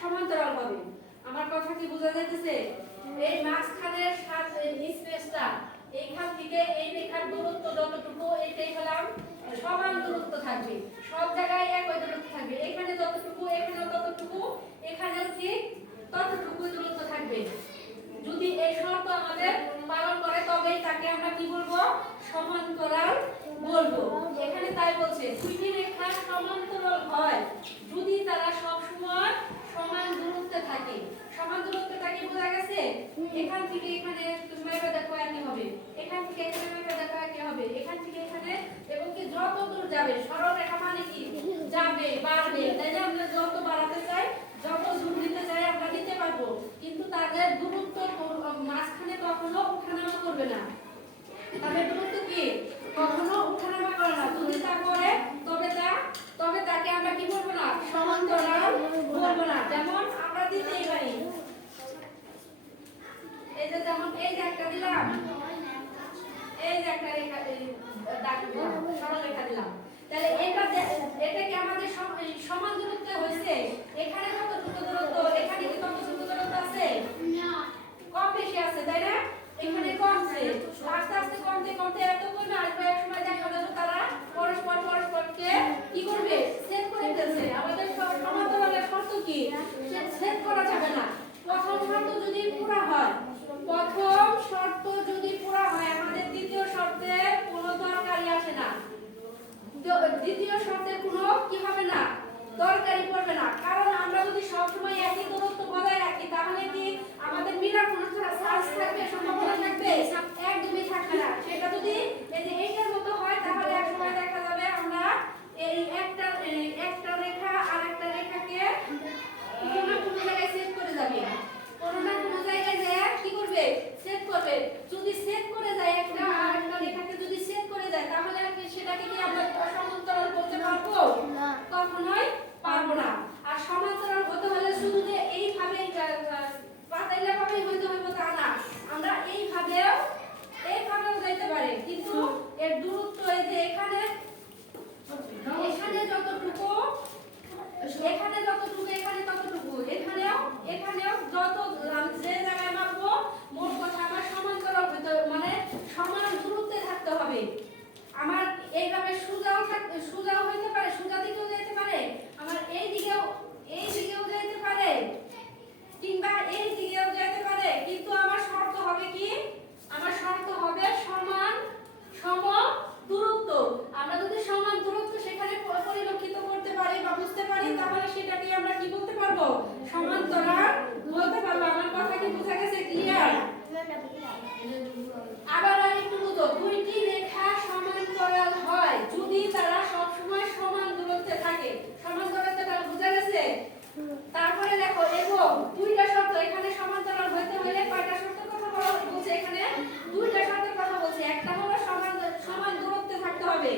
সমান্তরাল হবে আমার কথা কি বোঝা যাইতেছে? এই মাঝখানের সাথে স্পেসটা এইখান থেকে এই রেখার দূরত্ব যতটুকু, এইটাই হলাম সমান দূরত্ব থাকবে। সব জায়গায় একই দূরত্ব থাকবে। এখানে যতটুকু, এখানেও ততটুকু এখানেও ঠিক ততটুকু দূরত্ব থাকবে। যদি এই শর্ত আমাদের পালন করে, তবেই তাকে আমরা কি বলব? সমান্তরাল বলব। এখানে তাই বলছে, দুইটি রেখার সমান্তরাল যাবে সরল রেখা মানে কি? যাবে, বাড়বে। তাই না আমরা যত বাড়াতে চাই, যত জোর দিতে চাই, আমরা দিতে পারব। কিন্তু তাদের দূরত্ব মাঝখানে কখনো উঠানামা করবে না। তাদের দূরত্ব কি? কখনো উঠানামা করে না। যদি তা করে, তবে তা তবে তাকে আমরা কি বলব না? সমান্তরাল বলব না। যেমন আমরা দিতেই পারি। এই যে যেমন এই যে একটা দিলাম। এই যে একটা রেখা দাগ দিলাম সরল রেখা দিলাম। তাহলে এটা কি আমাদের সমাজ দূরত্বে হয়েছে হবে